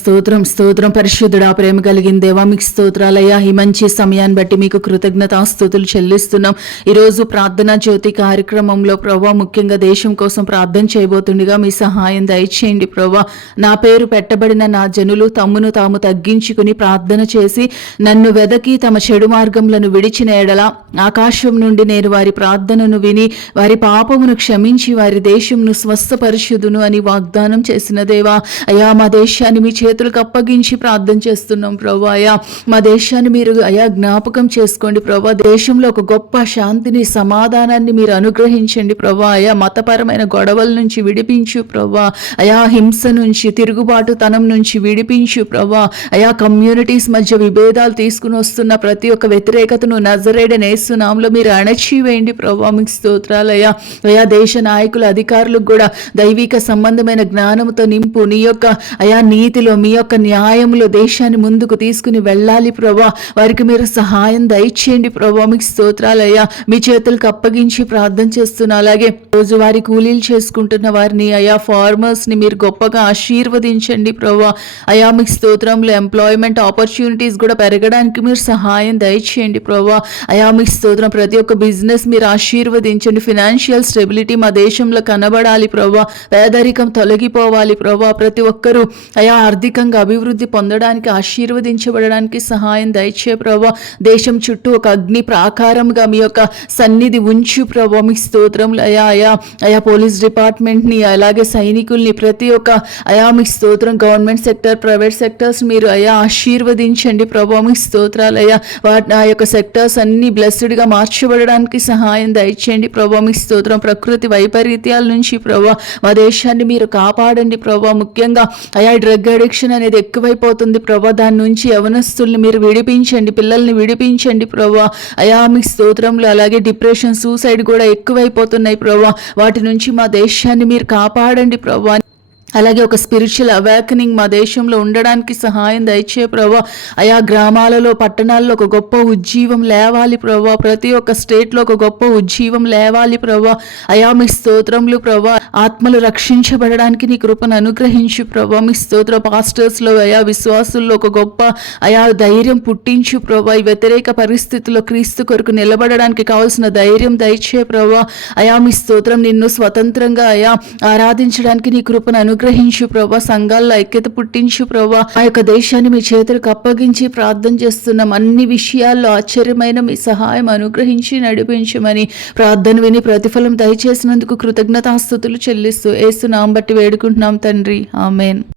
స్తోత్రం స్తోత్రం పరిశుద్ధుడా, ప్రేమ కలిగిన దేవా, మీకు స్తోత్రాలయ్యా. ఈ మంచి సమయాన్ని బట్టి మీకు కృతజ్ఞతాస్తుతులు చెల్లిస్తున్నాం. ఈరోజు ప్రార్థనా జ్యోతి కార్యక్రమంలో ప్రభా ముఖ్యంగా దేశం కోసం ప్రార్థన చేయబోతుండగా మీ సహాయం దయచేయండి ప్రభా. నా పేరు పెట్టబడిన నా జనులు తమ్మును తాము తగ్గించుకుని ప్రార్థన చేసి నన్ను వెదకి తమ చెడు మార్గములను విడిచిన ఎడల ఆకాశం నుండి నేను వారి ప్రార్థనను విని వారి పాపమును క్షమించి వారి దేశంను స్వస్థపరిశుదును అని వాగ్దానం చేసిన దేవా. అయా, మా దేశాన్ని మీ చేతులకు అప్పగించి ప్రార్థన చేస్తున్నాం ప్రభా. అయా, మా దేశాన్ని మీరు అయా జ్ఞాపకం చేసుకోండి ప్రభా. దేశంలో ఒక గొప్ప శాంతిని సమాధానాన్ని మీరు అనుగ్రహించండి ప్రభా. అయా, మతపరమైన గొడవల నుంచి విడిపించు ప్రభా. అయా, హింస నుంచి తిరుగుబాటుతనం నుంచి విడిపించు ప్రభా. అయా, కమ్యూనిటీస్ మధ్య విభేదాలు తీసుకుని వస్తున్న ప్రతి ఒక్క వ్యతిరేకతను నజరేయుడైన యేసు నామములో మీరు అణచివేయండి ప్రభా. మీకు స్తోత్రాలయ్యా. అయా, దేశ నాయకులు అధికారులకు కూడా దైవిక సంబంధమైన జ్ఞానంతో నింపు. నీ యొక్క అయా నీతిలో మీ యొక్క న్యాయంలో దేశాన్ని ముందుకు తీసుకుని వెళ్ళాలి ప్రభా. వారికి మీరు సహాయం దయచేయండి ప్రభా. మీకు స్తోత్రాలయ్యా. మీ చేతులకు అప్పగించి ప్రార్థన చేస్తున్నా. అలాగే రోజువారీ కూలీలు చేసుకుంటున్న వారిని అయా ఫార్మర్స్ ని మీరు గొప్పగా ఆశీర్వదించండి ప్రభా. అయా, మీకు స్తోత్రంలో ఎంప్లాయ్మెంట్ ఆపర్చునిటీస్ కూడా పెరగడానికి మీరు సహాయం దయచేయండి ప్రభా. అయా, మీకు స్తోత్రం ప్రతి ఒక్క బిజినెస్ మీరు ఆశీర్వదించండి. ఫినాన్షియల్ స్టెబిలిటీ మా దేశంలో కనబడాలి ప్రభా. పేదరికం తొలగిపోవాలి ప్రభా. ప్రతి ఒక్కరూ అయా ఆర్థికంగా అభివృద్ధి పొందడానికి ఆశీర్వదించబడడానికి సహాయం దయచే ప్రభా. దేశం చుట్టూ ఒక అగ్ని ప్రాకారంగా మీ యొక్క సన్నిధి ఉంచు ప్రభా. మీ స్తోత్రంలో అయా అయా అయా పోలీస్ డిపార్ట్మెంట్ని అలాగే సైనికుల్ని ప్రతి ఒక్క అయా మీ స్తోత్రం గవర్నమెంట్ సెక్టర్ ప్రైవేట్ సెక్టర్స్ మీరు అయా ఆశీర్వదించండి ప్రభా. మీ స్తోత్రాలు అయా ఆ యొక్క సెక్టర్స్ అన్ని బ్లెస్డ్గా మార్చబడడానికి సహాయం దయచేయండి ప్రభా. మీ స్తోత్రం ప్రకృతి వైపరీత్యాల నుంచి ప్రభా మా దేశాన్ని మీరు కాపాడండి ప్రభా. ముఖ్యంగా అయా డ్రగ్ అడిక్షన్ అనేది ఎక్కువైపోతుంది ప్రభా. దాని నుంచి యవనస్తుల్ని మీరు విడిపించండి, పిల్లల్ని విడిపించండి ప్రభా. అయా మీ స్తోత్రంలో అలాగే డిప్రెషన్ సూసైడ్ కూడా ఎక్కువైపోతున్నాయి ప్రభా. వాటి నుంచి మా దేశాన్ని మీరు కాపాడండి ప్రభా. అలాగే ఒక స్పిరిచువల్ అవేకనింగ్ మా దేశంలో ఉండడానికి సహాయం దయచే ప్రభా. అయా గ్రామాలలో పట్టణాల్లో ఒక గొప్ప ఉజ్జీవం లేవాలి ప్రభా. ప్రతి ఒక్క స్టేట్లో ఒక గొప్ప ఉజ్జీవం లేవాలి ప్రభా. అయా మీ స్తోత్రములు ప్రభా. ఆత్మలు రక్షించబడడానికి నీ కృపను అనుగ్రహించు ప్రభా. మీ స్తోత్ర పాస్టర్స్లో అయా విశ్వాసుల్లో ఒక గొప్ప అయా ధైర్యం పుట్టించు ప్రభా. ఈ వ్యతిరేక పరిస్థితుల్లో క్రీస్తు కొరకు నిలబడడానికి కావాల్సిన ధైర్యం దయచే ప్రభా. అయా మీ స్తోత్రం నిన్ను స్వతంత్రంగా అయా ఆరాధించడానికి నీ కృపను అనుగ్రహించు ప్రభా. సంఘాల్లో ఐక్యత పుట్టించు ప్రభా. ఆ యొక్క దేశాన్ని మీ చేతులకు అప్పగించి ప్రార్థన చేస్తున్నాం. అన్ని విషయాల్లో ఆశ్చర్యమైన మీ సహాయం అనుగ్రహించి నడిపించమని ప్రార్థన విని ప్రతిఫలం దయచేసినందుకు కృతజ్ఞతాస్తుతులు చెల్లిస్తూ యేసు నామమున బట్టి వేడుకుంటున్నాం తండ్రి. ఆమేన్.